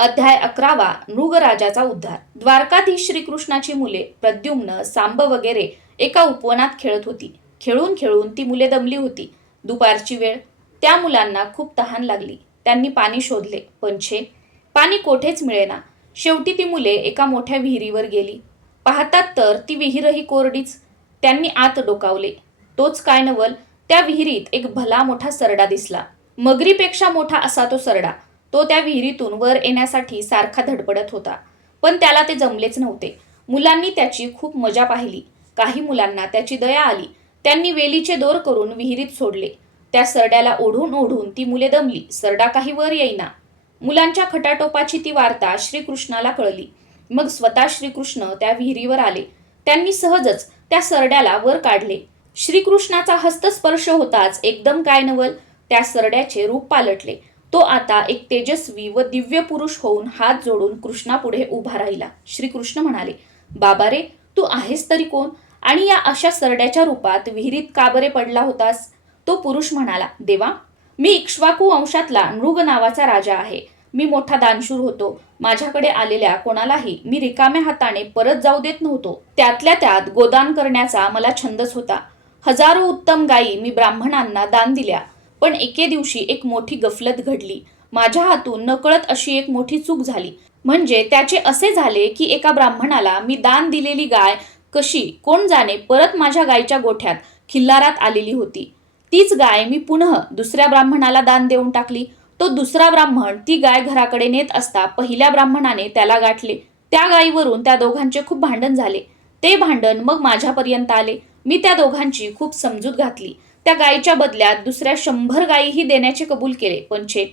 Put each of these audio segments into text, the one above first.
अध्याय 11 नृगराजाचा उद्धार। द्वारकाधीश श्रीकृष्णाची मुले प्रद्युम्न, सांब वगैरे एका उपवनात खेळत होती। खेळून खेळून ती मुले दमली होती। दुपारची वेळ, त्या मुलांना खूप तहान लागली। त्यांनी पाणी शोधले, पण छे, पाणी कोठेच मिळेना। शेवटी ती मुले एका मोठ्या विहिरीवर गेली। पाहतात तर ती विहीरही कोरडीच। त्यांनी आत डोकावले, तोच काय नवल, त्या विहिरीत एक भला मोठा सरडा दिसला। मगरीपेक्षा मोठा असा तो सरडा। तो त्या विहिरीतून वर येण्यासाठी सारखा धडपडत होता, पण त्याला ते जमलेच नव्हते। मुलांनी त्याची खूप मजा पाहिली। काही मुलांना त्याची दया आली। त्यांनी वेलीचे दोर करून विहिरीत सोडले। त्या सरड्याला ओढून ओढून ती मुले दमली, सरडा काही वर येईना। मुलांच्या खटाटोपाची ती वार्ता श्रीकृष्णाला कळली। मग स्वतः श्रीकृष्ण त्या विहिरीवर आले। त्यांनी सहजच त्या सरड्याला वर काढले। श्रीकृष्णाचा हस्तस्पर्श होताच एकदम काय नवल, त्या सरड्याचे रूप पालटले। तो आता एक तेजस्वी व दिव्य पुरुष होऊन हात जोडून कृष्णापुढे उभा राहिला। श्रीकृष्ण म्हणाले, बाबा रे, तू आहेस तरी कोण, आणि या अशा सरड्याच्या रूपात विहिरीत का बरे पडला होतास? तो पुरुष म्हणाला, देवा, मी इक्ष्वाकू वंशातला नृग नावाचा राजा आहे। मी मोठा दानशूर होतो। माझ्याकडे आलेल्या कोणालाही मी रिकाम्या हाताने परत जाऊ देत नव्हतो। त्यातल्या त्यात गोदान करण्याचा मला छंदच होता। हजारो उत्तम गायी मी ब्राह्मणांना दान दिल्या। पण एके दिवशी एक मोठी गफलत घडली। माझ्या हातून नकळत अशी एक मोठी चूक झाली। म्हणजे त्याचे असे झाले की एका ब्राह्मणाला मी दान दिलेली गाय कशी कोण जाणे परत माझ्या गायीच्या गोठ्यात खिल्लारात आलेली होती। तीच गाय मी पुन्हा दुसऱ्या ब्राह्मणाला दान देऊन टाकली। तो दुसरा ब्राह्मण ती गाय घराकडे नेत असता पहिल्या ब्राह्मणाने त्याला गाठले। त्या गायीवरून त्या दोघांचे खूप भांडण झाले। ते भांडण मग माझ्यापर्यंत आले। मी त्या दोघांची खूप समजूत घातली। त्या गायीच्या बदल्यात दुसऱ्या 100 गायीही देण्याचे कबूल केले, पण छे,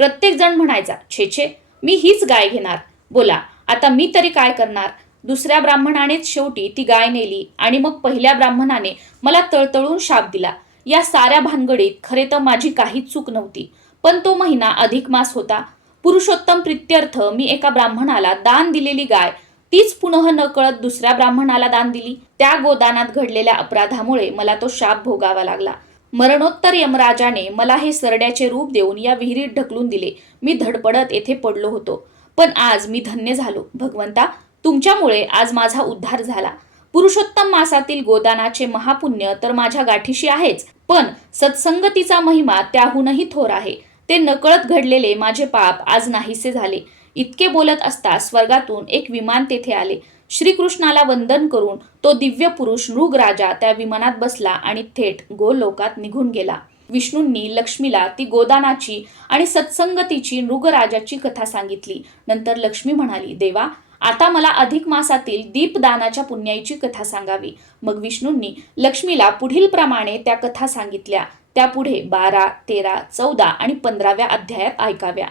प्रत्येक जण म्हणायचा, छे छे, मी हीच गाय घेणार। बोला, आता मी तरी काय करणार? दुसऱ्या ब्राह्मणानेच शेवटी ती गाय नेली आणि मग पहिल्या ब्राह्मणाने मला तळतळून शाप दिला। या साऱ्या भानगडीत खरे तर माझी काहीच चूक नव्हती, पण तो महिना अधिक मास होता। पुरुषोत्तम प्रित्यर्थ मी एका ब्राह्मणाला दान दिलेली गाय तीच पुनः नकळत दुसऱ्या ब्राह्मणाला दान दिली। त्या गोदानात घडलेल्या अपराधामुळे मला तो शाप भोगावा लागला। मरणोत्तर यमराजाने मला हे सरड्याचे रूप देऊन या विहिरीत ढकलून दिले। मी धडपडत येथे पडलो होतो, पण आज मी धन्य झालो। भगवंता, तुमच्यामुळे आज माझा उद्धार झाला। पुरुषोत्तम मासातील गोदानाचे महापुण्य तर माझ्या गाठीशी आहेच, पण सत्संगतीचा महिमा त्याहूनही थोर आहे। ते नकळत घडलेले माझे पाप आज नाहीसे झाले। इतके बोलत असता स्वर्गातून एक विमान तेथे आले। श्रीकृष्णाला वंदन करून तो दिव्य पुरुष नृग राजा त्या विमानात बसला आणि थेट गोलोकात निघून गेला। विष्णूंनी लक्ष्मीला ती गोदानाची आणि सत्संगतीची नृगराजाची कथा सांगितली। नंतर लक्ष्मी म्हणाली, देवा, आता मला अधिक मासातील दीपदानाच्या पुण्याईची कथा सांगावी। मग विष्णूंनी लक्ष्मीला पुढील प्रमाणे त्या कथा सांगितल्या। त्यापुढे 12, 13, 14 आणि 15व्या अध्यायात ऐकाव्या।